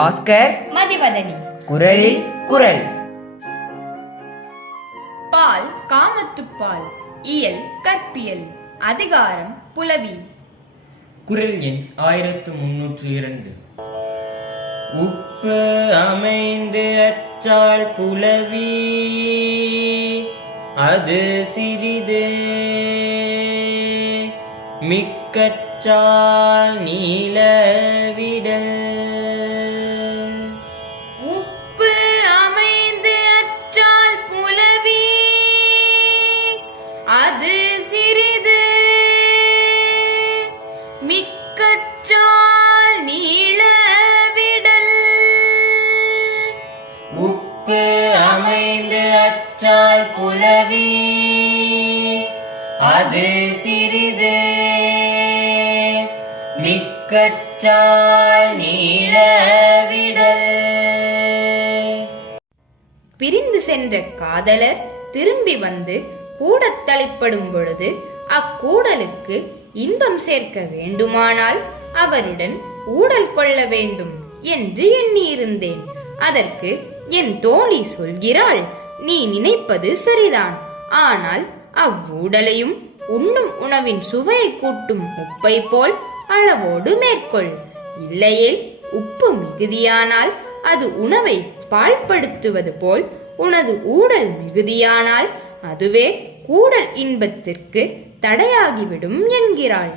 பாஸ்கர். மதிவதனி. குரலில் குரல். பால் காமத்துப்பால் இயல் கற்பியல். அதிகாரம் புலவி. குரல் எண் ஆயிரத்து முன்னூற்று இரண்டு. உப்பு அமைந்து அச்சால் புலவி அது சிறிது. மிக்கச்சால் நீலவிடல் மிக்கச்சால் நீளவிடல் உப்பு அமைந்து அச்சால் புலவி அது சிறிது. மிக்கச்சால் நீளவிடல் பிரிந்து சென்ற காதலர் திரும்பி வந்து கூடத் தலைப்படும் பொழுது அக்கூடலுக்கு இன்பம் சேர்க்க வேண்டுமானால் அவருடன் ஊடல் கொள்ள வேண்டும் என்று எண்ணியிருந்தேன். அதற்கு என் தோழி சொல்கிறாள் நீ நினைப்பது சரிதான். ஆனால் அவ்வூடலையும் உண்ணும் உணவின் சுவையை கூட்டும் உப்பை போல் அளவோடு மேற்கொள். இல்லையேல் உப்பு மிகுதியானால் அது உணவை பாழ்படுத்துவது போல் உனது ஊடல் மிகுதியானால் அதுவே ஊடல் இன்பத்திற்கு தடையாகிவிடும் என்கிறாள்.